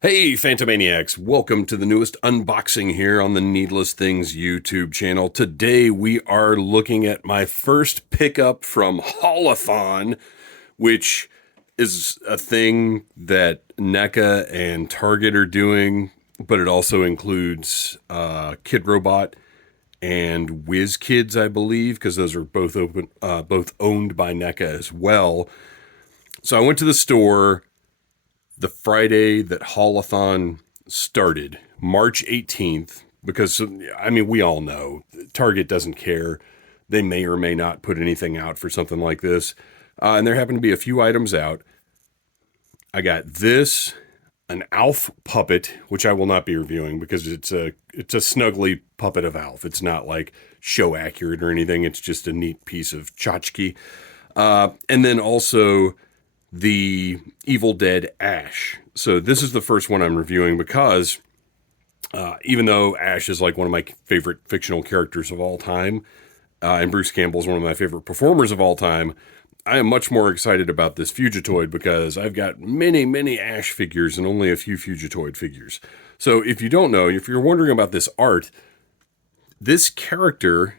Hey, Phantomaniacs! Welcome to the newest unboxing here on the Needless Things YouTube channel. Today we are looking at my first pickup from Haulathon, which is a thing that NECA and Target are doing, but it also includes Kid Robot and Whiz Kids, I believe, because those are both owned by NECA as well. So I went to the store the Friday that Haulathon started, March 18th, because, I mean, we all know Target doesn't care. They may or may not put anything out for something like this. And there happened to be a few items out. I got this, an Alf puppet, which I will not be reviewing because it's a snuggly puppet of Alf. It's not like show accurate or anything. It's just a neat piece of tchotchke. And then also the Evil Dead Ash. So this is the first one I'm reviewing because even though Ash is like one of my favorite fictional characters of all time, and Bruce Campbell is one of my favorite performers of all time, I am much more excited about this Fugitoid because I've got many, many Ash figures and only a few Fugitoid figures. So if you don't know, if you're wondering about this art, this character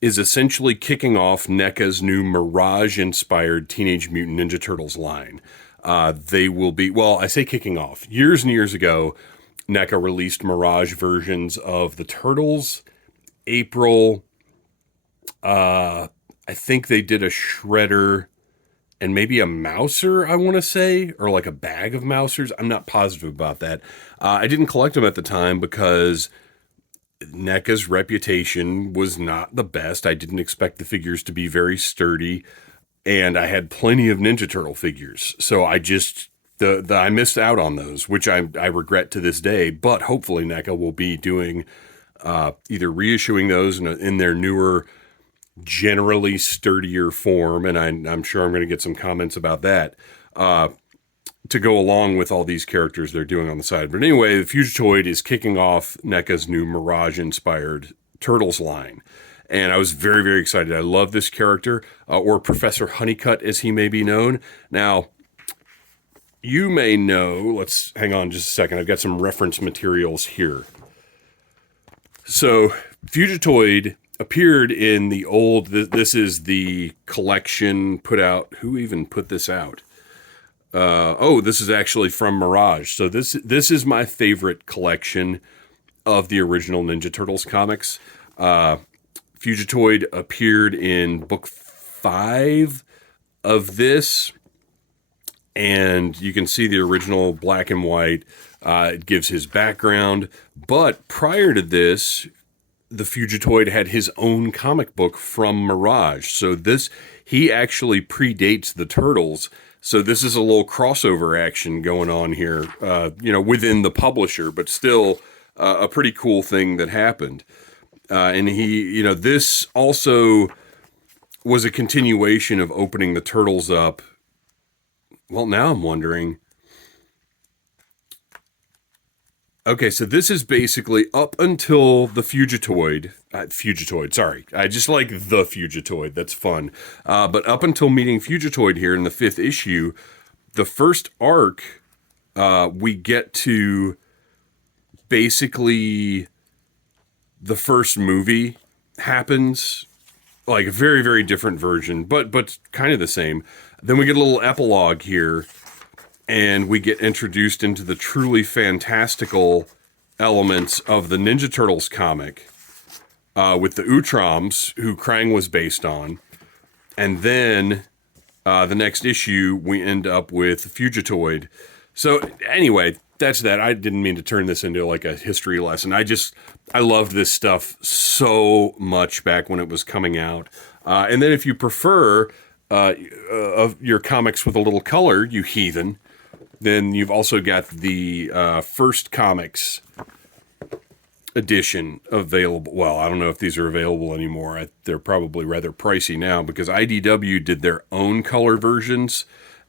is essentially kicking off NECA's new Mirage-inspired Teenage Mutant Ninja Turtles line. They will be, well, I say kicking off. Years and years ago, NECA released Mirage versions of the Turtles. April, I think they did a Shredder and maybe a Mouser, I want to say, or like a bag of Mousers. I'm not positive about that. I didn't collect them at the time because NECA's reputation was not the best. I didn't expect the figures to be very sturdy, and I had plenty of Ninja Turtle figures. So I just, I missed out on those, which I regret to this day, but hopefully NECA will be doing, either reissuing those in their newer, generally sturdier form, and I'm sure I'm going to get some comments about that, to go along with all these characters they're doing on the side. But anyway, the Fugitoid is kicking off NECA's new Mirage-inspired Turtles line. And I was very, very excited. I love this character, or Professor Honeycutt as he may be known. Now, you may know, let's hang on just a second. I've got some reference materials here. So, Fugitoid appeared in the old, this is the collection put out, who even put this out? This is actually from Mirage. So this is my favorite collection of the original Ninja Turtles comics. Fugitoid appeared in book 5 of this, and you can see the original black and white. It gives his background, but prior to this, the Fugitoid had his own comic book from Mirage. So he actually predates the Turtles. So this is a little crossover action going on here, within the publisher, but still a pretty cool thing that happened. And this also was a continuation of opening the Turtles up. Well, now I'm wondering. Okay, so this is basically up until the Fugitoid, sorry. I just like the Fugitoid, that's fun. But up until meeting Fugitoid here in the 5th issue, the first arc, we get to basically the first movie happens, like a very, very different version, but kind of the same. Then we get a little epilogue here, and we get introduced into the truly fantastical elements of the Ninja Turtles comic, with the Utroms, who Krang was based on. And then the next issue, we end up with Fugitoid. So anyway, that's that. I didn't mean to turn this into like a history lesson. I loved this stuff so much back when it was coming out. And then if you prefer of your comics with a little color, you heathen, then you've also got the First Comics edition available. Well, I don't know if these are available anymore. They're probably rather pricey now because IDW did their own color versions,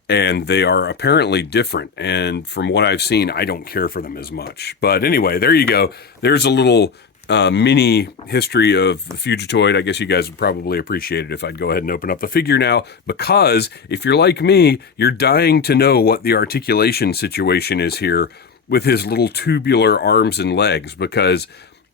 and they are apparently different. And from what I've seen, I don't care for them as much. But anyway, there you go. There's a little mini history of the Fugitoid. I guess you guys would probably appreciate it if I'd go ahead and open up the figure now, because if you're like me, you're dying to know what the articulation situation is here. with his little tubular arms and legs, because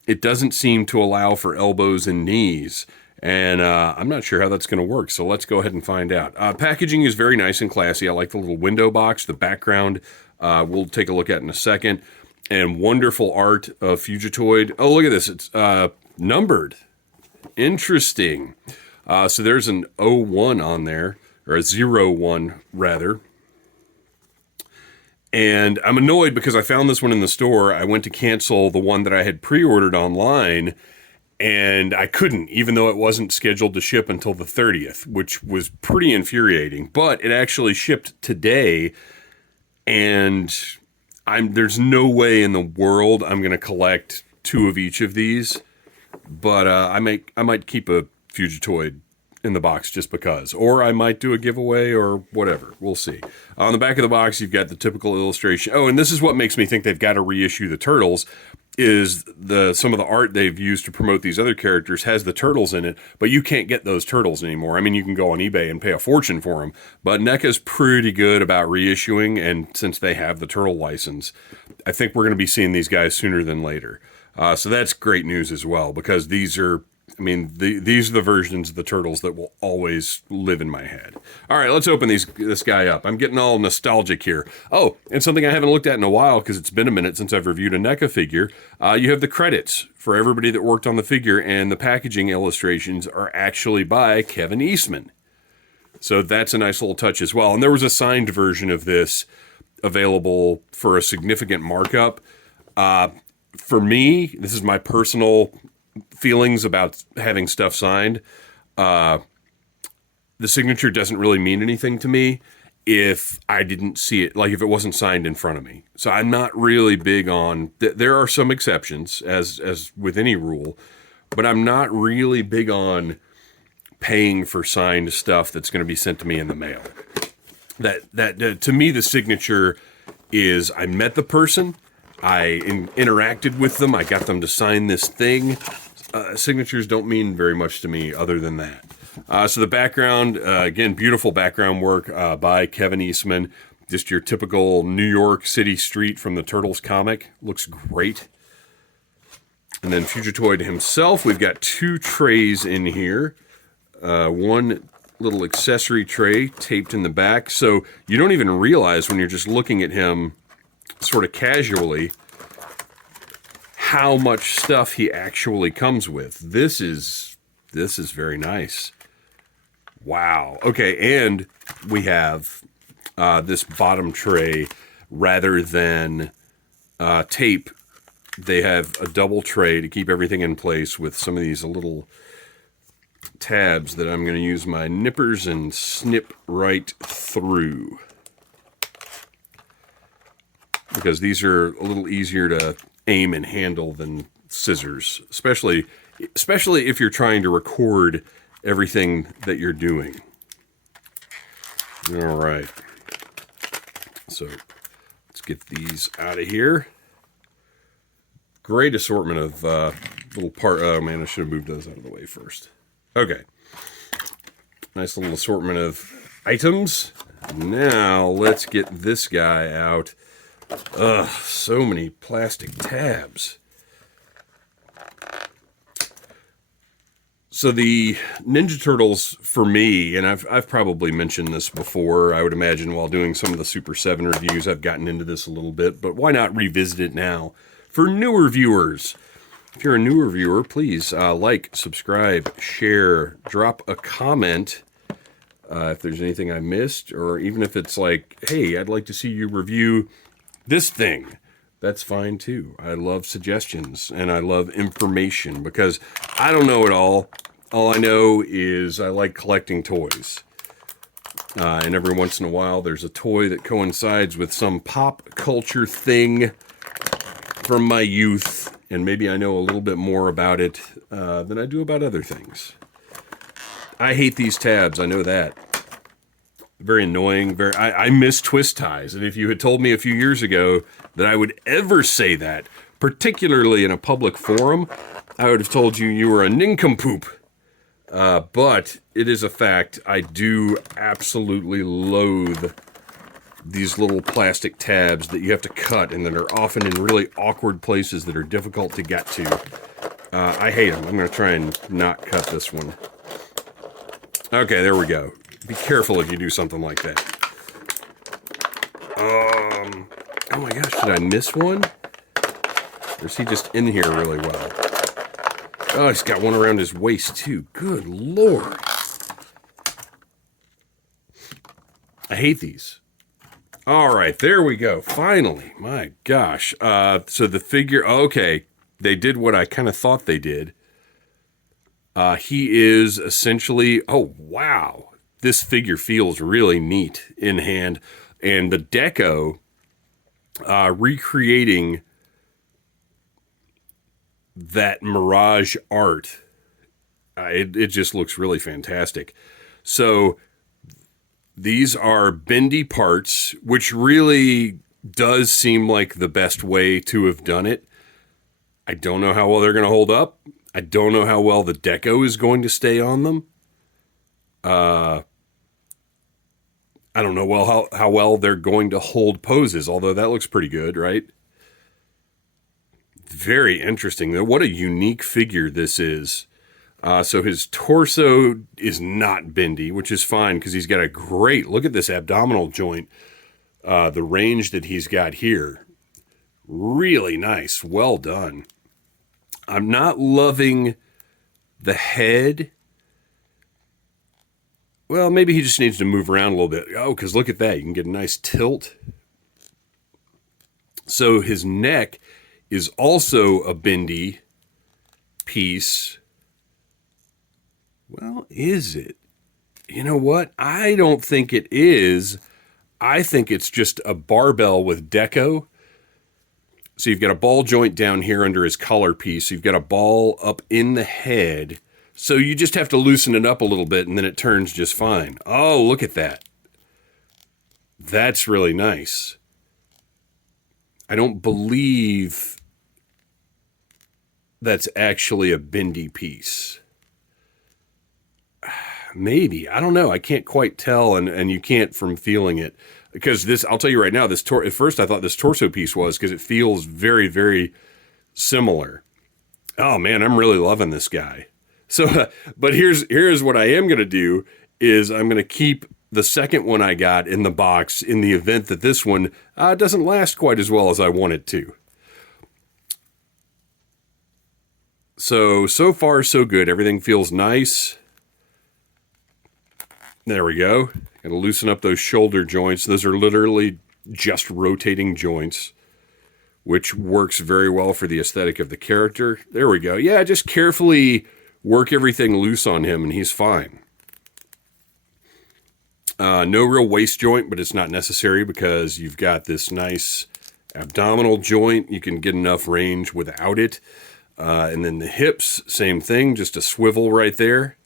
it doesn't seem to allow for elbows and knees. And I'm not sure how that's going to work, so let's go ahead and find out. Packaging is very nice and classy. I like the little window box, the background. We'll take a look at in a second. And wonderful art of Fugitoid. Oh, look at this. It's numbered. Interesting. So there's an 01 on there, or a 01 rather. And I'm annoyed because I found this one in the store. I went to cancel the one that I had pre-ordered online, and I couldn't, even though it wasn't scheduled to ship until the 30th, which was pretty infuriating. But it actually shipped today, and there's no way in the world I'm going to collect 2 of each of these. But I might keep a Fugitoid in the box just because, or I might do a giveaway or whatever. We'll see. On the back of the box, you've got the typical illustration. Oh, and this is what makes me think they've got to reissue the Turtles, is some of the art they've used to promote these other characters has the Turtles in it, but you can't get those Turtles anymore. I mean, you can go on eBay and pay a fortune for them, but NECA's pretty good about reissuing, and since they have the Turtle license, I think we're going to be seeing these guys sooner than later. So that's great news as well, because these are these are the versions of the Turtles that will always live in my head. All right, let's open this guy up. I'm getting all nostalgic here. Oh, and something I haven't looked at in a while because it's been a minute since I've reviewed a NECA figure. You have the credits for everybody that worked on the figure, and the packaging illustrations are actually by Kevin Eastman. So that's a nice little touch as well. And there was a signed version of this available for a significant markup. For me, this is my personal feelings about having stuff signed. The signature doesn't really mean anything to me if I didn't see it, like if it wasn't signed in front of me. So I'm not really big on, there are some exceptions as with any rule, but I'm not really big on paying for signed stuff that's going to be sent to me in the mail. That to me, the signature is I met the person, I interacted with them, I got them to sign this thing. Signatures don't mean very much to me other than that. So the background, again, beautiful background work by Kevin Eastman. Just your typical New York City street from the Turtles comic. Looks great. And then Fugitoid himself, we've got 2 trays in here. One little accessory tray taped in the back. So you don't even realize when you're just looking at him sort of casually how much stuff he actually comes with. This is very nice. Wow. Okay, and we have this bottom tray, rather than tape, they have a double tray to keep everything in place with some of these little tabs that I'm going to use my nippers and snip right through, because these are a little easier to aim and handle than scissors, especially if you're trying to record everything that you're doing. All right. So let's get these out of here. Great assortment of little oh man, I should have moved those out of the way first. Okay. Nice little assortment of items. Now let's get this guy out. Ugh, so many plastic tabs. So the Ninja Turtles, for me, and I've probably mentioned this before, I would imagine while doing some of the Super 7 reviews, I've gotten into this a little bit, but why not revisit it now for newer viewers? If you're a newer viewer, please like, subscribe, share, drop a comment if there's anything I missed, or even if it's like, hey, I'd like to see you review this thing. That's fine too. I love suggestions and I love information, because I don't know it all. All I know is I like collecting toys. And every once in a while there's a toy that coincides with some pop culture thing from my youth, and maybe I know a little bit more about it than I do about other things. I hate these tabs, I know that. Very annoying. I miss twist ties, and if you had told me a few years ago that I would ever say that, particularly in a public forum, I would have told you you were a nincompoop. But it is a fact. I do absolutely loathe these little plastic tabs that you have to cut and that are often in really awkward places that are difficult to get to. I hate them. I'm going to try and not cut this one. Okay, there we go. Be careful if you do something like that. Oh my gosh, did I miss one? Or is he just in here really well? Oh, he's got one around his waist too. Good Lord. I hate these. All right, there we go. Finally, my gosh. So the figure, okay, they did what I kind of thought they did. He is essentially, oh, wow. This figure feels really neat in hand. And the deco, recreating that Mirage art, it just looks really fantastic. So these are bendy parts, which really does seem like the best way to have done it. I don't know how well they're going to hold up. I don't know how well the deco is going to stay on them. I don't know how well they're going to hold poses, although that looks pretty good, right? Very interesting. What a unique figure this is. So his torso is not bendy, which is fine because he's got a great, look at this abdominal joint, the range that he's got here. Really nice. Well done. I'm not loving the head. Well, maybe he just needs to move around a little bit. Oh, because look at that. You can get a nice tilt. So his neck is also a bendy piece. Well, is it? You know what? I don't think it is. I think it's just a barbell with deco. So you've got a ball joint down here under his collar piece. You've got a ball up in the head. So you just have to loosen it up a little bit and then it turns just fine. Oh, look at that. That's really nice. I don't believe that's actually a bendy piece. Maybe. I don't know. I can't quite tell, and you can't from feeling it. Because this, I'll tell you right now, this at first I thought this torso piece was, because it feels very, very similar. Oh man, I'm really loving this guy. So, but here's what I am going to do, is I'm going to keep the second one I got in the box in the event that this one doesn't last quite as well as I want it to. So far so good. Everything feels nice. There we go. Got to loosen up those shoulder joints. Those are literally just rotating joints, which works very well for the aesthetic of the character. There we go. Yeah, just carefully work everything loose on him and he's fine. No real waist joint, but it's not necessary because you've got this nice abdominal joint. You can get enough range without it. And then the hips, same thing, just a swivel right there.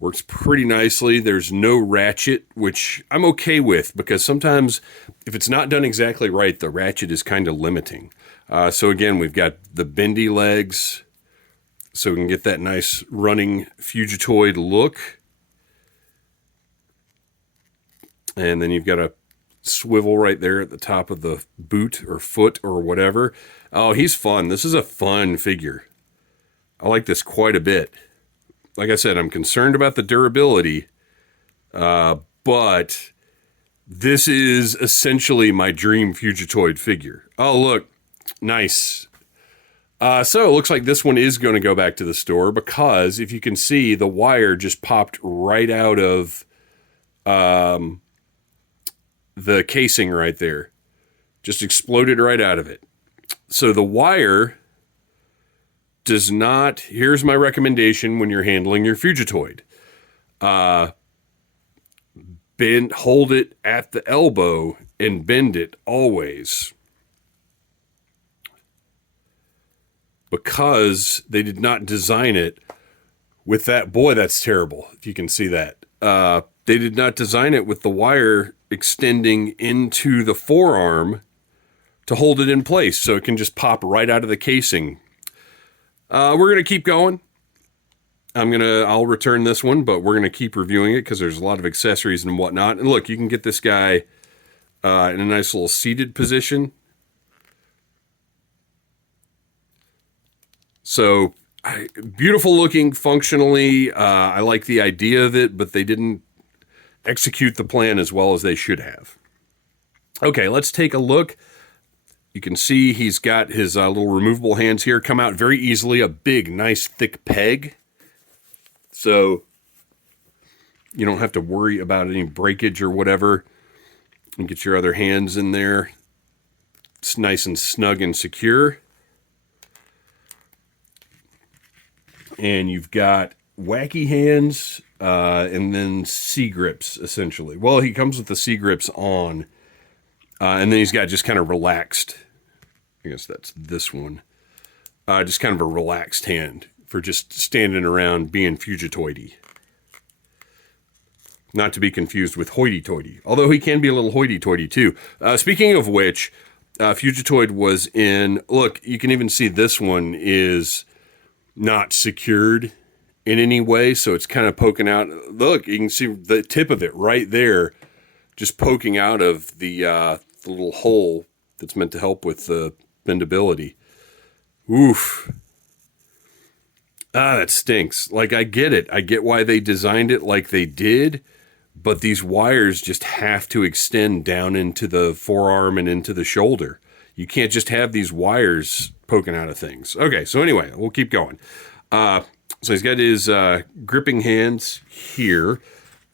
Works pretty nicely. There's no ratchet, which I'm okay with because sometimes if it's not done exactly right, the ratchet is kind of limiting. So again, we've got the bendy legs, so we can get that nice running Fugitoid look. And then you've got a swivel right there at the top of the boot or foot or whatever. Oh, he's fun. This is a fun figure. I like this quite a bit. Like I said, I'm concerned about the durability, but this is essentially my dream Fugitoid figure. Oh, look. Nice. So it looks like this one is going to go back to the store because if you can see, the wire just popped right out of the casing right there. Just exploded right out of it. So the wire does not, here's my recommendation when you're handling your Fugitoid. Hold it at the elbow and bend it always. Because they did not design it with that, boy, that's terrible, if you can see that. They did not design it with the wire extending into the forearm to hold it in place, so it can just pop right out of the casing. We're going to keep going. I'll return this one, but we're going to keep reviewing it because there's a lot of accessories and whatnot. And look, you can get this guy in a nice little seated position. So beautiful looking functionally. I like the idea of it, but they didn't execute the plan as well as they should have. Okay, let's take a look. You can see he's got his little removable hands here come out very easily. A big, nice, thick peg. So you don't have to worry about any breakage or whatever. And get your other hands in there. It's nice and snug and secure. And you've got wacky hands and then C-grips, essentially. Well, he comes with the C-grips on. And then he's got just kind of relaxed, I guess that's this one, just kind of a relaxed hand for just standing around being Fugitoid-y. Not to be confused with hoity-toity, although he can be a little hoity-toity too. Speaking of which, Fugitoid was in, look, you can even see this one is not secured in any way, so it's kind of poking out. Look, you can see the tip of it right there, just poking out of the little hole that's meant to help with the bendability. Oof. That stinks. Like, I get it. I get why they designed it like they did, but these wires just have to extend down into the forearm and into the shoulder. You can't just have these wires poking out of things. Okay, so anyway, we'll keep going. So he's got his gripping hands here,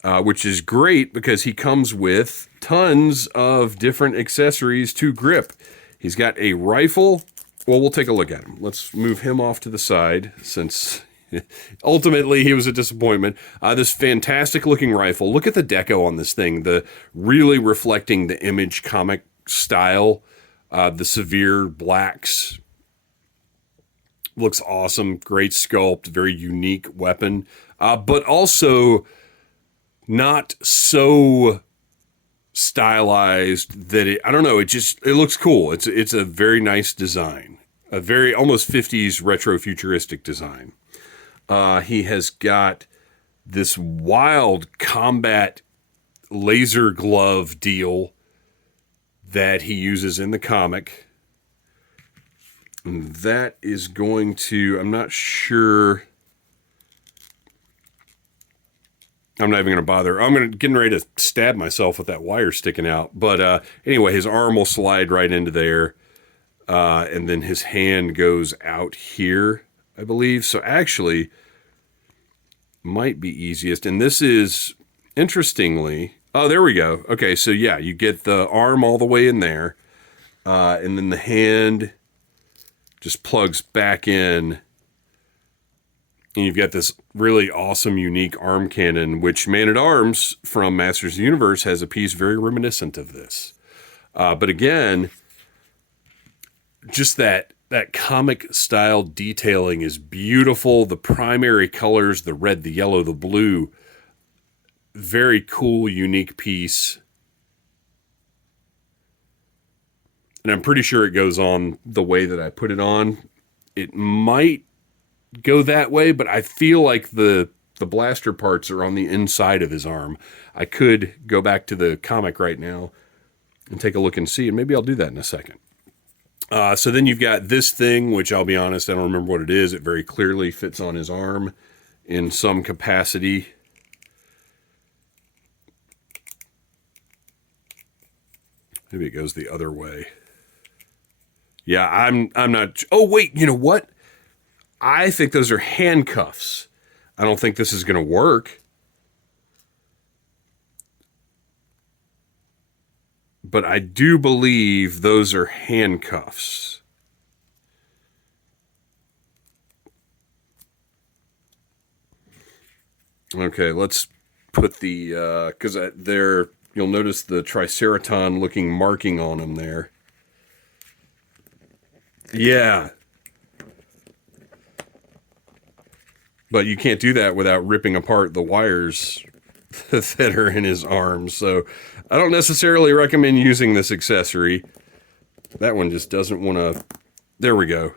which is great because he comes with tons of different accessories to grip. He's got a rifle. Well, we'll take a look at him. Let's move him off to the side since ultimately he was a disappointment. This fantastic looking rifle. Look at the deco on this thing. The really reflecting the Image comic style. The severe blacks. Looks awesome. Great sculpt. Very unique weapon. But also not so stylized that it, I don't know, it looks cool. It's a very nice design. A very almost 50s retro futuristic design. He has got this wild combat laser glove deal that he uses in the comic. And that is going to, I'm not sure. I'm not even going to bother. Getting ready to stab myself with that wire sticking out. But anyway, his arm will slide right into there. And then his hand goes out here, I believe. So actually, might be easiest. And this is, interestingly, oh, there we go. Okay, so yeah, you get the arm all the way in there. And then the hand just plugs back in. And you've got this really awesome, unique arm cannon, which Man-at-Arms from Masters of the Universe has a piece very reminiscent of this. But again, just that comic style detailing is beautiful. The primary colors, the red, the yellow, the blue, very cool, unique piece. And I'm pretty sure it goes on the way that I put it on. It might go that way, but I feel like the blaster parts are on the inside of his arm. I could go back to the comic right now and take a look and see, and maybe I'll do that in a second. So then you've got this thing, which I'll be honest, I don't remember what it is. It very clearly fits on his arm in some capacity. Maybe it goes the other way. Yeah, I'm not. Oh, wait, you know what? I think those are handcuffs. I don't think this is going to work. But I do believe those are handcuffs. Okay, let's put the, because there, you'll notice the Triceraton looking marking on them there. Yeah. But you can't do that without ripping apart the wires that are in his arms. So I don't necessarily recommend using this accessory. That one just doesn't want to... There we go.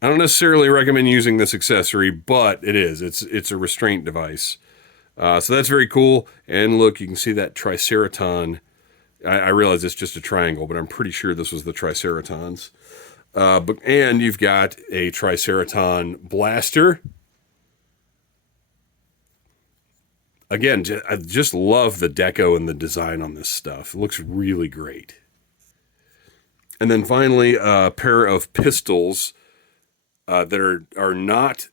I don't necessarily recommend using this accessory, but it is. It's a restraint device. So that's very cool. And look, you can see that Triceraton I realize it's just a triangle, but I'm pretty sure this was the Triceratons. And you've got a Triceraton blaster. Again, I just love the deco and the design on this stuff. It looks really great. And then finally, a pair of pistols that are not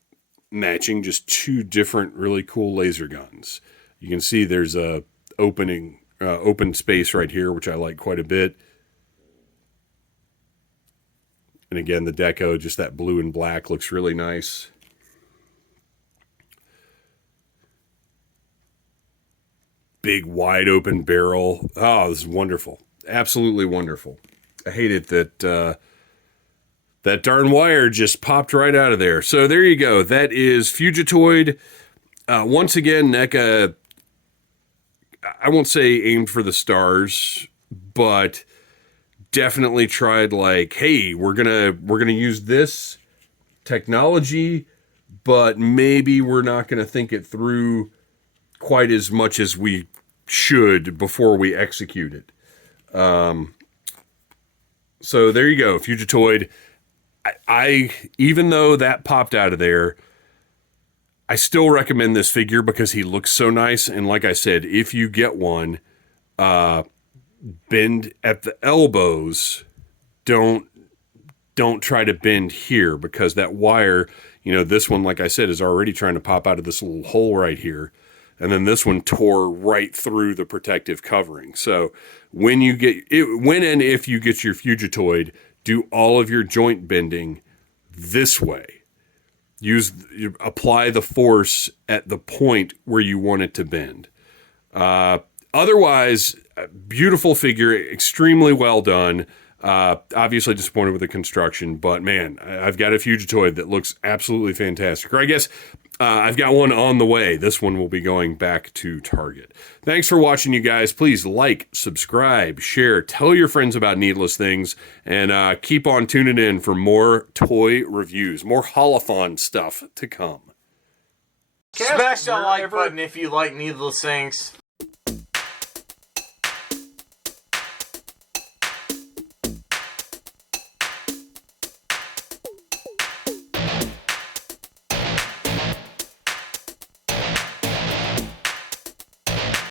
matching, just two different really cool laser guns. You can see there's a open space right here, which I like quite a bit. And again, the deco, just that blue and black, looks really nice. Big, wide open barrel. Oh, this is wonderful. Absolutely wonderful. I hate it that that darn wire just popped right out of there. So there you go. That is Fugitoid. Once again, NECA, I won't say aimed for the stars, but definitely tried like, hey, we're gonna use this technology, but maybe we're not gonna think it through quite as much as we should before we execute it. So there you go, Fugitoid. I even though that popped out of there, I still recommend this figure because he looks so nice. And like I said, if you get one, bend at the elbows. Don't try to bend here because that wire, this one, like I said, is already trying to pop out of this little hole right here. And then this one tore right through the protective covering. So when and if you get your Fugitoid, do all of your joint bending this way. Apply the force at the point where you want it to bend. Otherwise, beautiful figure, extremely well done. Obviously disappointed with the construction, but man, I've got a Fugitoid that looks absolutely fantastic. Or I guess I've got one on the way. This one will be going back to Target. Thanks for watching, you guys. Please like, subscribe, share, tell your friends about Needless Things, and keep on tuning in for more toy reviews, more Holothon stuff to come. Smash that like button if you like Needless Things.